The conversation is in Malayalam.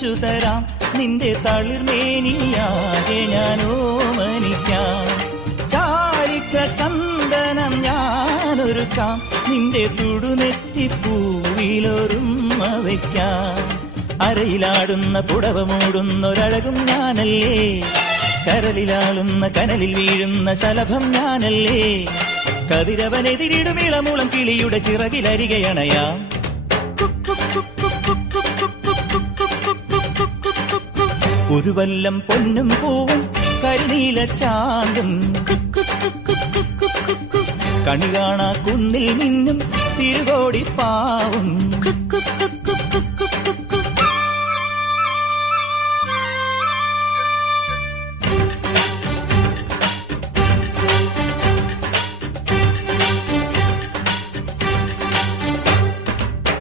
വച്ചു തരാം, നിന്റെ തളിർമേനിയാകെ ഞാനോ മനിക്കാം. ചാരിച്ച ചന്ദനം ഞാനൊരുക്കാം, നിന്റെ തുടുനെറ്റിപ്പൂവിലൊരുമ്മ വയ്ക്കാം. അരയിലാടുന്ന പുടവ മൂടുന്നൊരഴകും ഞാനല്ലേ, കരളിലാളുന്ന കനലിൽ വീഴുന്ന ശലഭം ഞാനല്ലേ. കതിരവനെതിരിടും ഇളമുളം കിളിയുടെ ചിറകിലരികയണയാം. ഒരു വല്ലം പൊന്നും പൂവും കരിനീല ചാന്തും, കണി കാണാ കുന്നിൽ നിന്നും തിരുകോടിപ്പാവും.